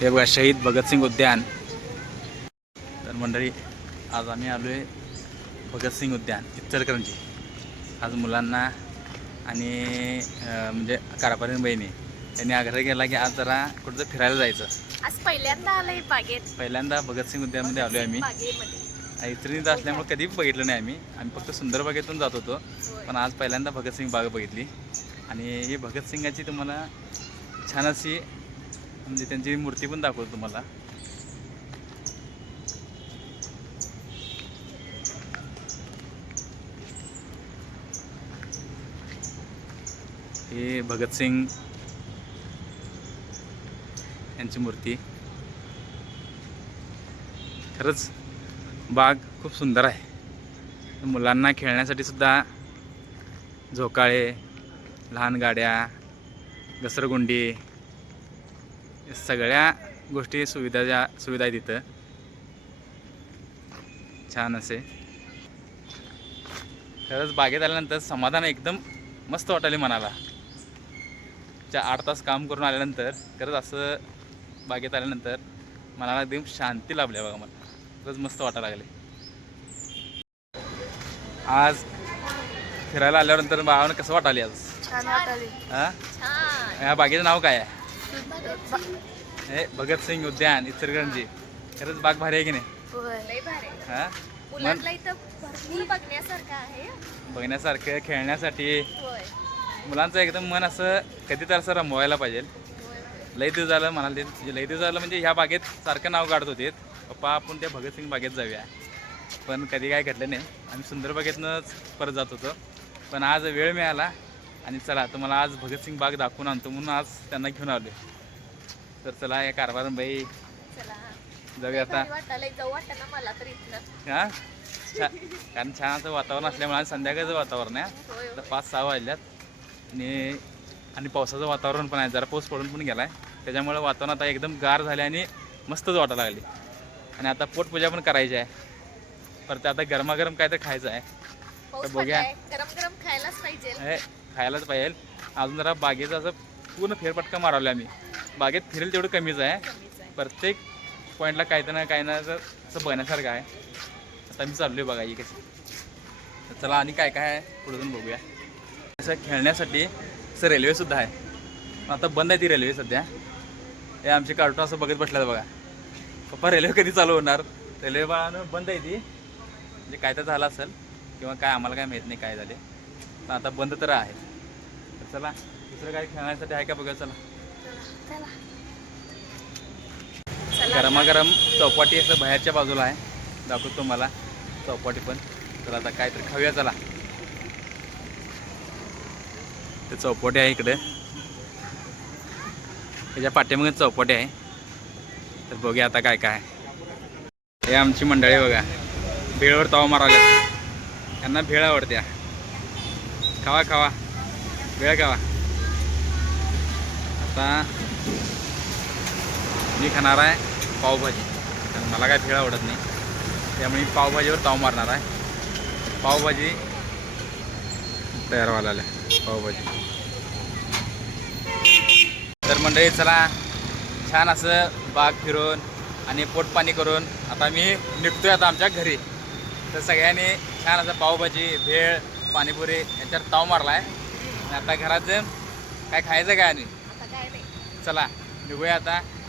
हे बघा शहीद भगतसिंग उद्यान. तर मंडळी आज आम्ही आलो आहे भगतसिंग उद्यान इचलकरंजी. आज मुलांना आणि म्हणजे कारभारी बहिणी त्यांनी आग्रह केला की आज जरा कुठं फिरायला जायचं. आज पहिल्यांदा आलंय बागेत. पहिल्यांदा भगतसिंग उद्यानमध्ये आलो आहे आम्ही. इचलकरंजीत असल्यामुळे कधी बघितलं नाही आम्ही फक्त सुंदर बागेतून जात होतो. पण आज पहिल्यांदा भगतसिंग बाग बघितली आणि ही भगतसिंगाची तुम्हाला छान अशी म्हणजे त्यांची मूर्ती पण दाखवतो तुम्हाला. हे भगतसिंग यांची मूर्ती. खरंच बाग खूप सुंदर आहे. मुलांना खेळण्यासाठी सुद्धा झोकाळे, लहान गाड्या, घसरगुंडी सगळ्या गोष्टी सुविधा आहे तिथं. छान असे खरंच बागेत आल्यानंतर समाधान एकदम मस्त वाटायला मनाला. 8 तास काम करून आल्यानंतर खरंच असं बागेत आल्यानंतर मनाला एकदम शांती लाभली बघा. मला खरंच मस्त वाटायला लागले. आज फिरायला आल्यानंतर बाळानं कसं वाटाले आज? छान वाटाले. या बागेचं नाव काय आहे? हे भगतसिंग उद्यान इचलकरंजी. खरंच बाग भारी आहे की नाही? लय भारी. हां मुलांना इथं भरपूर बघण्यासारखं आहे. बघण्यासारखं खेळण्यासाठी मुलांचं एकदम मन असं कधी तर असं रमवायला पाहिजे. लई दिवस झालं म्हणाले म्हणजे लई दिवस झालं म्हणजे ह्या बागेत सारखं नाव काढत होते पप्पा आपण त्या भगतसिंग बागेत जाऊया. पण कधी काय घडलं नाही. आम्ही सुंदर बागेतनंच परत जात होतो. पण आज वेळ मिळाला आणि चला तुम्हाला आज भगतसिंग बाग दाखवून आणतो म्हणून आज त्यांना घेऊन आलो. तर चला या कारभारबाई जाऊया आता. हां कारण छान असं वातावरण असल्यामुळे आज संध्याकाळचं वातावरण आहे. आता 5-6 वाजल्यात आणि पावसाचं वातावरण पण आहे. जरा पाऊस पडून पण गेला आहे त्याच्यामुळे वातावरण आता एकदम गार झाले आणि मस्तच वाटायला लागली. आणि आता पोटपूजा पण करायची आहे. परत आता गरमागरम काय तर खायचं आहे. तर बघूया गरम गरम खायलाच पाहिजे. हे खायलाच पाहिजे. अजून जरा बागेचं असं पूर्ण फेरफटका मारवला आम्ही. बागेत फिरेल तेवढं कमीच आहे. प्रत्येक पॉईंटला काय तर काय ना असं बघण्यासारखं आहे. आता मी चाललो आहे बघा कशी. तर चला आणि काय काय आहे पुढे जाऊन बघूया. असं खेळण्यासाठी असं रेल्वेसुद्धा आहे. आता बंद आहे ती रेल्वे सध्या. हे आमचे कार्टून असं बघत बसल्यात बघा. पप्पा रेल्वे कधी चालू होणार? रेल्वे बाळानं बंद आहे ती. म्हणजे काय तर झालं असेल किंवा काय आम्हाला काय माहीत नाही काय झाले. पण आता बंद तर आहे. तर चला दुसरं काय खेळण्यासाठी आहे का बघा. चला गरमागरम चौपाटी असं बाहेरच्या बाजूला आहे. दाखवतो तुम्हाला चौपाटी पण. चला आता काय तर खाऊया चला. ते चौपाटी आहे इकडे. त्याच्या पाठीमागे चौपाटी आहे. तर बघूया आता काय काय. हे आमची मंडळी बघा भेळवर तवा मारायला. त्यांना भेळ आवडत्या. खावा खावा भेळ खावा. आता मी खाणार आहे पावभाजी. कारण मला काय भेळ आवडत नाही त्यामुळे मी पावभाजीवर ताव मारणार आहे. पावभाजी तयार व्हायला आल्या. पावभाजी तर मंडळी चला छान असं बाग फिरून आणि पोटपाणी करून आता मी निघतोय आता आमच्या घरी. तर सगळ्यांनी छान असं पावभाजी भेळ पाणीपुरी याच्यावर ताव मारला आहे. आणि आता घरात जाऊन काय खायचं काय आणि चला निघूया आता.